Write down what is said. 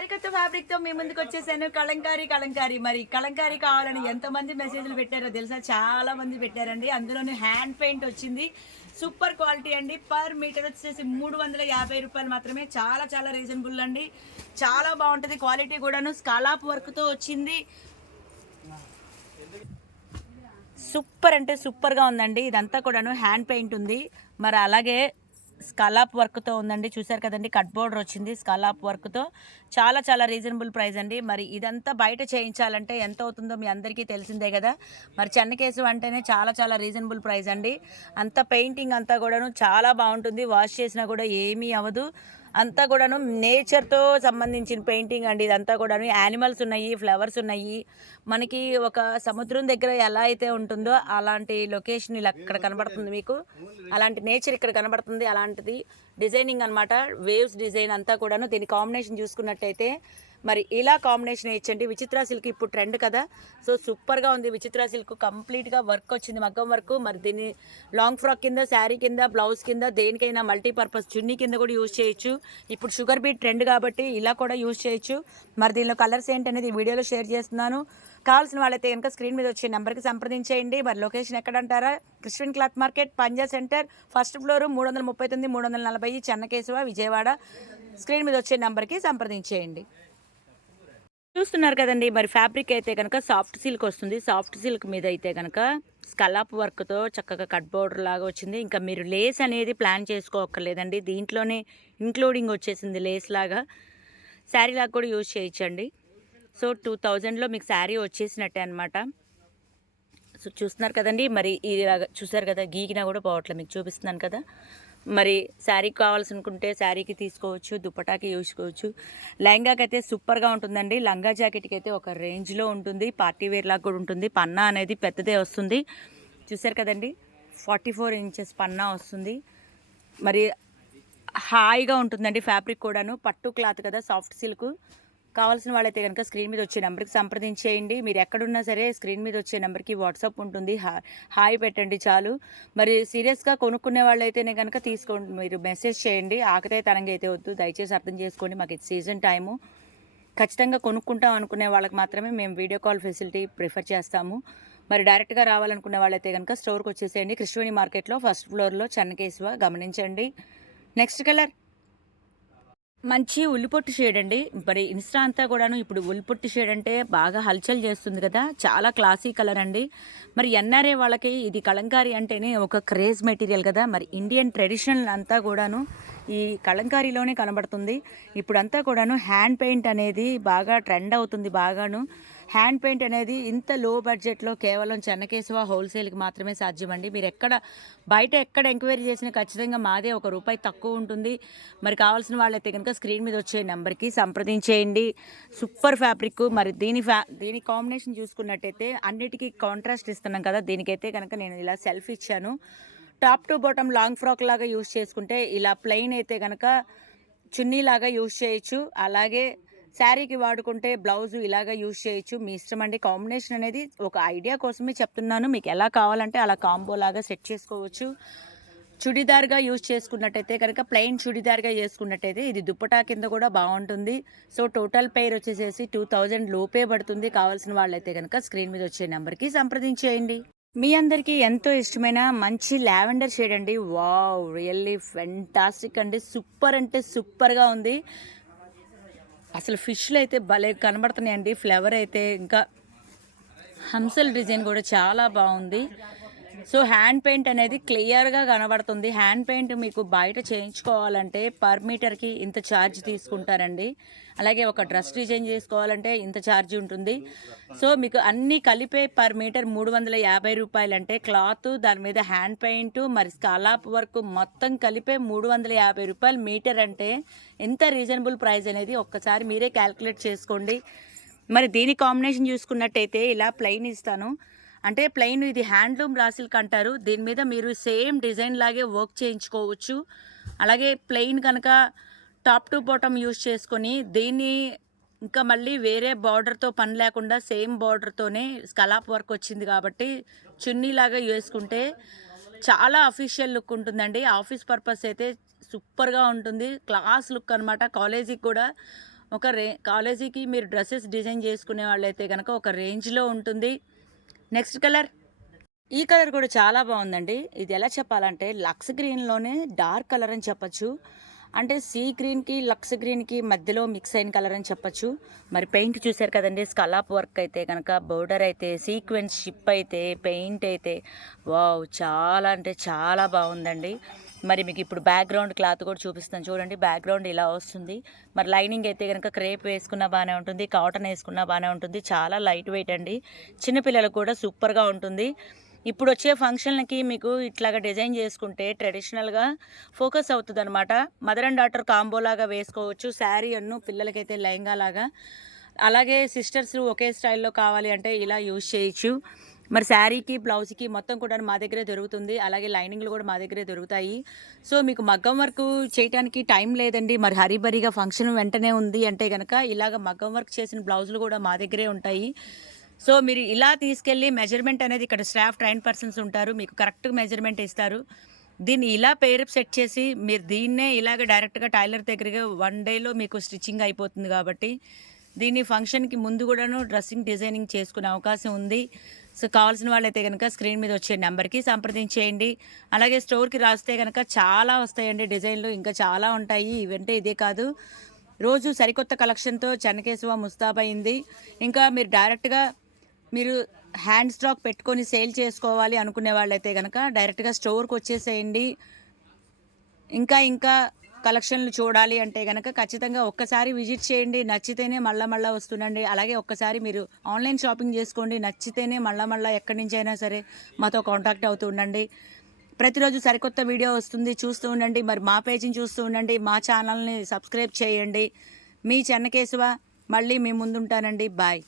సరికొత్త ఫ్యాబ్రిక్ తో మీ ముందుకు వచ్చేసాను. కలంకారీ మరి కలంకారీ కావాలని ఎంతమంది మెసేజ్లు పెట్టారో తెలుసా? చాలా మంది పెట్టారండి. అందులోనే హ్యాండ్ పెయింట్ వచ్చింది. సూపర్ క్వాలిటీ అండి. పర్ మీటర్ వచ్చేసి 350 రూపాయలు మాత్రమే. చాలా చాలా రీజనబుల్ అండి. చాలా బాగుంటుంది క్వాలిటీ కూడాను. స్కాలాప్ వర్క్ తో వచ్చింది. సూపర్ అంటే సూపర్గా ఉందండి. ఇదంతా కూడాను హ్యాండ్ పెయింట్ ఉంది. మరి అలాగే స్కాలాప్ వర్క్తో ఉందండి. చూసారు కదండి, కట్ బోర్డర్ వచ్చింది స్కాలాప్ వర్క్తో. చాలా చాలా రీజనబుల్ ప్రైస్ అండి. మరి ఇదంతా బయట చేయించాలంటే ఎంత అవుతుందో మీ అందరికీ తెలిసిందే కదా. మరి చెన్నకేశవ అంటేనే చాలా చాలా రీజనబుల్ ప్రైస్ అండి. అంత పెయింటింగ్ అంతా కూడాను చాలా బాగుంటుంది. వాష్ చేసినా కూడా ఏమీ అవ్వదు. అంతా కూడాను నేచర్తో సంబంధించిన పెయింటింగ్ అండి. ఇదంతా కూడాను యానిమల్స్ ఉన్నాయి, ఫ్లవర్స్ ఉన్నాయి. మనకి ఒక సముద్రం దగ్గర ఎలా అయితే ఉంటుందో అలాంటి లొకేషన్ ఇలా ఇక్కడ కనబడుతుంది మీకు. అలాంటి నేచర్ ఇక్కడ కనబడుతుంది. అలాంటిది డిజైనింగ్ అనమాట. వేవ్స్ డిజైన్ అంతా కూడాను. దీని కాంబినేషన్ చూసుకున్నట్టయితే మరి ఇలా కాంబినేషన్ ఇచ్చండి. విచిత్ర సిల్క్ ఇప్పుడు ట్రెండ్ కదా. సో సూపర్గా ఉంది విచిత్ర సిల్క్. కంప్లీట్గా వర్క్ వచ్చింది, మగ్గం వర్క్. మరి దీన్ని లాంగ్ ఫ్రాక్ కింద, శారీ కింద, బ్లౌజ్ కింద, దేనికైనా మల్టీపర్పస్ చున్నీ కింద కూడా యూజ్ చేయొచ్చు. ఇప్పుడు షుగర్ బీట్ ట్రెండ్ కాబట్టి ఇలా కూడా యూజ్ చేయొచ్చు. మరి దీనిలో కలర్స్ ఏంటనేది వీడియోలో షేర్ చేస్తున్నాను. కావాల్సిన వాళ్ళైతే కనుక స్క్రీన్ మీద వచ్చే నెంబర్కి సంప్రదించేయండి. మరి లొకేషన్ ఎక్కడంటారా? Christian cloth market, Panja centre, first floor, 339, 340, Chennakesava, Vijayawada. Screen మీద వచ్చే నెంబర్కి సంప్రదించేయండి. చూస్తున్నారు కదండి, మరి ఫ్యాబ్రిక్ అయితే కనుక సాఫ్ట్ సిల్క్ వస్తుంది. సాఫ్ట్ సిల్క్ మీద అయితే కనుక స్కలాప్ వర్క్తో చక్కగా కట్ బోర్డర్ లాగా వచ్చింది. ఇంకా మీరు లేస్ అనేది ప్లాన్ చేసుకోక్కర్లేదండి. దీంట్లోనే ఇంక్లూడింగ్ వచ్చేసింది లేస్ లాగా. శారీ లాగా కూడా యూజ్ చేయొచ్చండి. సో 2000లో మీకు శారీ వచ్చేసినట్టే అనమాట. సో చూస్తున్నారు కదండి, మరి ఇలాగ చూసారు కదా, గీకినా కూడా పోవట్లేదు. మీకు చూపిస్తున్నాను కదా. మరి శారీకి కావాల్సి అనుకుంటే శారీకి తీసుకోవచ్చు, దుప్పటాకి యూజ్ చేసుకోవచ్చు. లెహంగాకి అయితే సూపర్గా ఉంటుందండి. లంగా జాకెట్కి అయితే ఒక రేంజ్లో ఉంటుంది. పార్టీ వేర్ లాగా కూడా ఉంటుంది. పన్నా అనేది పెద్దదే వస్తుంది. చూసారు కదండి, 44 ఇంచెస్ పన్నా వస్తుంది. మరి హాయిగా ఉంటుందండి ఫ్యాబ్రిక్ కూడాను. పట్టు క్లాత్ కదా, సాఫ్ట్ సిల్క్. కావాల్సిన వాళ్ళైతే కనుక స్క్రీన్ మీద వచ్చే నెంబర్కి సంప్రదించేయండి. మీరు ఎక్కడున్నా సరే స్క్రీన్ మీద వచ్చే నెంబర్కి వాట్సాప్ ఉంటుంది. హాయ్ పెట్టండి చాలు. మరి సీరియస్గా కొనుక్కునే వాళ్ళైతేనే కనుక తీసుకోండి, మీరు మెసేజ్ చేయండి. ఆకతే తనంగా అయితే వద్దు, దయచేసి అర్థం చేసుకోండి. మాకు ఇది సీజన్ టైము. ఖచ్చితంగా కొనుక్కుంటాం అనుకునే వాళ్ళకి మాత్రమే మేము వీడియో కాల్ ఫెసిలిటీ ప్రిఫర్ చేస్తాము. మరి డైరెక్ట్గా రావాలనుకునే వాళ్ళైతే కనుక స్టోర్కి వచ్చేసేయండి. కృష్ణవేణి మార్కెట్లో ఫస్ట్ ఫ్లోర్లో, చెన్నకేశవ. గమనించండి. నెక్స్ట్ కలర్ మంచి ఉల్లిపొట్టు షేడ్ అండి. మరి ఇన్స్టా అంతా కూడాను ఇప్పుడు ఉల్లిపొట్టు షేడ్ అంటే బాగా హల్చల్ చేస్తుంది కదా. చాలా క్లాసీ కలర్ అండి. మరి ఎన్ఆర్ఏ వాళ్ళకి ఇది కలంకారీ అంటేనే ఒక క్రేజ్ మెటీరియల్ కదా. మరి ఇండియన్ ట్రెడిషనల్ అంతా కూడాను ఈ కలంకారీలోనే కనబడుతుంది. ఇప్పుడంతా కూడాను హ్యాండ్ పెయింట్ అనేది బాగా ట్రెండ్ అవుతుంది. బాగాను హ్యాండ్ పెయింట్ అనేది ఇంత లో బడ్జెట్లో కేవలం చెన్నకేశవ హోల్సేల్కి మాత్రమే సాధ్యమండి. మీరు బయట ఎక్కడ ఎంక్వైరీ చేసినా ఖచ్చితంగా మాదే ₹1 తక్కువ ఉంటుంది. మరి కావాల్సిన వాళ్ళైతే కనుక స్క్రీన్ మీద వచ్చే నెంబర్కి సంప్రదించేయండి. Super fabric. మరి దీని కాంబినేషన్ చూసుకున్నట్టయితే అన్నిటికీ కాంట్రాస్ట్ ఇస్తున్నాం కదా. దీనికైతే కనుక నేను ఇలా సెల్ఫ్ ఇచ్చాను. Top to bottom long frock లాగా యూజ్ చేసుకుంటే, ఇలా ప్లెయిన్ అయితే కనుక చున్నీ లాగా యూజ్ చేయొచ్చు. అలాగే శారీకి వాడుకుంటే బ్లౌజు ఇలాగా యూజ్ చేయొచ్చు. మీ ఇష్టం అండి. కాంబినేషన్ అనేది ఒక ఐడియా కోసమే చెప్తున్నాను. మీకు ఎలా కావాలంటే అలా కాంబో లాగా సెట్ చేసుకోవచ్చు. చుడిదార్గా యూజ్ చేసుకున్నట్టయితే కనుక, ప్లెయిన్ చుడిదార్గా చేసుకున్నట్టయితే ఇది దుప్పటా కింద కూడా బాగుంటుంది. సో టోటల్ పెయిర్ వచ్చేసేసి 2000 లోపే పడుతుంది. కావాల్సిన వాళ్ళైతే కనుక స్క్రీన్ మీద వచ్చే నెంబర్కి సంప్రదించేయండి. మీ అందరికీ ఎంతో ఇష్టమైన మంచి లావెండర్ షేడ్ అండి. వావ్, రియల్లీ ఫెంటాస్టిక్ అండి. సూపర్ అంటే సూపర్గా ఉంది. అసలు ఫిష్లు అయితే భలే కనబడుతున్నాయండి. ఫ్లవర్ అయితే ఇంకా హంసల్ డిజైన్ కూడా చాలా బాగుంది. సో హ్యాండ్ పెయింట్ అనేది క్లియర్గా కనబడుతుంది. హ్యాండ్ పెయింట్ మీకు బయట చేయించుకోవాలంటే పర్ మీటర్కి ఇంత ఛార్జ్ తీసుకుంటారండి. అలాగే ఒక డ్రెస్ డిజైన్ చేసుకోవాలంటే ఇంత ఛార్జ్ ఉంటుంది. సో మీకు అన్నీ కలిపే పర్ మీటర్ ₹350 అంటే క్లాత్, దాని మీద హ్యాండ్ పెయింట్, మరి స్కాలాప్ వర్క్ మొత్తం కలిపే ₹350 మీటర్ అంటే ఎంత రీజనబుల్ ప్రైస్ అనేది ఒక్కసారి మీరే క్యాల్కులేట్ చేసుకోండి. మరి దీని కాంబినేషన్ చూసుకున్నట్టయితే ఇలా ప్లెయిన్ ఇస్తాను. అంటే ప్లెయిన్ ఇది హ్యాండ్లూమ్ రాసిల్క్ అంటారు. దీని మీద మీరు సేమ్ డిజైన్ లాగే వర్క్ చేయించుకోవచ్చు. అలాగే ప్లెయిన్ కనుక టాప్ టు బాటమ్ యూజ్ చేసుకొని దీన్ని ఇంకా మళ్ళీ వేరే బార్డర్తో పని లేకుండా సేమ్ బార్డర్తోనే స్కలాప్ వర్క్ వచ్చింది కాబట్టి చున్నీలాగా వేసుకుంటే చాలా అఫీషియల్ లుక్ ఉంటుందండి. ఆఫీస్ పర్పస్ అయితే సూపర్గా ఉంటుంది. క్లాస్ లుక్ అనమాట. కాలేజీకి కూడా కాలేజీకి మీరు డ్రెస్సెస్ డిజైన్ చేసుకునే వాళ్ళైతే కనుక ఒక రేంజ్లో ఉంటుంది. నెక్స్ట్ కలర్, ఈ కలర్ కూడా చాలా బాగుందండి. ఇది ఎలా చెప్పాలంటే లక్స్ గ్రీన్లోనే డార్క్ కలర్ అని చెప్పచ్చు. అంటే సీ గ్రీన్కి లక్స్ గ్రీన్కి మధ్యలో మిక్స్ అయిన కలర్ అని చెప్పచ్చు. మరి పెయింట్ చూసారు కదండి, స్కలాప్ వర్క్ అయితే కనుక, బోర్డర్ అయితే, సీక్వెన్స్ షిప్ అయితే, పెయింట్ అయితే వావ్ చాలా అంటే చాలా బాగుందండి. మరి మీకు ఇప్పుడు బ్యాక్గ్రౌండ్ క్లాత్ కూడా చూపిస్తాను చూడండి. బ్యాక్గ్రౌండ్ ఇలా వస్తుంది. మరి లైనింగ్ అయితే కనుక క్రేప్ వేసుకున్నా బాగానే ఉంటుంది, కాటన్ వేసుకున్నా బాగానే ఉంటుంది. చాలా లైట్ వెయిట్ అండి, చిన్నపిల్లలకు కూడా సూపర్గా ఉంటుంది. ఇప్పుడు వచ్చే ఫంక్షన్లకి మీకు ఇట్లాగా డిజైన్ చేసుకుంటే ట్రెడిషనల్గా ఫోకస్ అవుతుంది అనమాట. మదర్ అండ్ డాటర్ కాంబోలాగా వేసుకోవచ్చు. శారీ అన్ను పిల్లలకైతే లెహంగా లాగా. అలాగే సిస్టర్స్ ఒకే స్టైల్లో కావాలి అంటే ఇలా యూజ్ చేయొచ్చు. మరి శారీకి బ్లౌజ్కి మొత్తం కూడా మా దగ్గరే దొరుకుతుంది. అలాగే లైనింగ్లు కూడా మా దగ్గరే దొరుకుతాయి. సో మీకు మగ్గం వర్క్ చేయడానికి టైం లేదండి, మరి హరీబరీగా ఫంక్షన్ వెంటనే ఉంది అంటే కనుక ఇలాగ మగ్గం వర్క్ చేసిన బ్లౌజులు కూడా మా దగ్గరే ఉంటాయి. సో మీరు ఇలా తీసుకెళ్ళి మెజర్మెంట్ అనేది ఇక్కడ స్టాఫ్ ట్రైన్ పర్సన్స్ ఉంటారు, మీకు కరెక్ట్ మెజర్మెంట్ ఇస్తారు. దీన్ని ఇలా పేరప్ సెట్ చేసి మీరు దీన్నే ఇలాగ డైరెక్ట్గా టైలర్ దగ్గరగా 1 డేలో మీకు స్టిచ్చింగ్ అయిపోతుంది. కాబట్టి దీన్ని ఫంక్షన్కి ముందు కూడాను డ్రెస్సింగ్ డిజైనింగ్ చేసుకునే అవకాశం ఉంది. సో కావాల్సిన వాళ్ళైతే కనుక స్క్రీన్ మీద వచ్చే నెంబర్కి సంప్రదించేయండి. అలాగే స్టోర్కి రాస్తే కనుక చాలా వస్తాయండి డిజైన్లు, ఇంకా చాలా ఉంటాయి. ఇవంటే ఇదే కాదు, రోజు సరికొత్త కలెక్షన్తో చెన్నకేశవ ముస్తాబైంది. ఇంకా మీరు డైరెక్ట్గా మీరు హ్యాండ్ స్టాక్ పెట్టుకొని సేల్ చేసుకోవాలి అనుకునే వాళ్ళైతే కనుక డైరెక్ట్గా స్టోర్కి వచ్చేసేయండి. ఇంకా కలెక్షన్లు చూడాలి అంటే కనుక ఖచ్చితంగా ఒక్కసారి విజిట్ చేయండి. నచ్చితేనే మళ్ళా వస్తుండండి. అలాగే ఒక్కసారి మీరు ఆన్లైన్ షాపింగ్ చేసుకోండి. నచ్చితేనే మళ్ళా ఎక్కడి నుంచి అయినా సరే మాతో కాంటాక్ట్ అవుతూ ఉండండి. ప్రతిరోజు సరికొత్త వీడియో వస్తుంది, చూస్తూ ఉండండి. మరి మా పేజీని చూస్తూ ఉండండి, మా ఛానల్ని సబ్స్క్రైబ్ చేయండి. మీ చెన్నకేశవ మళ్ళీ మీ ముందుంటానండి. బాయ్.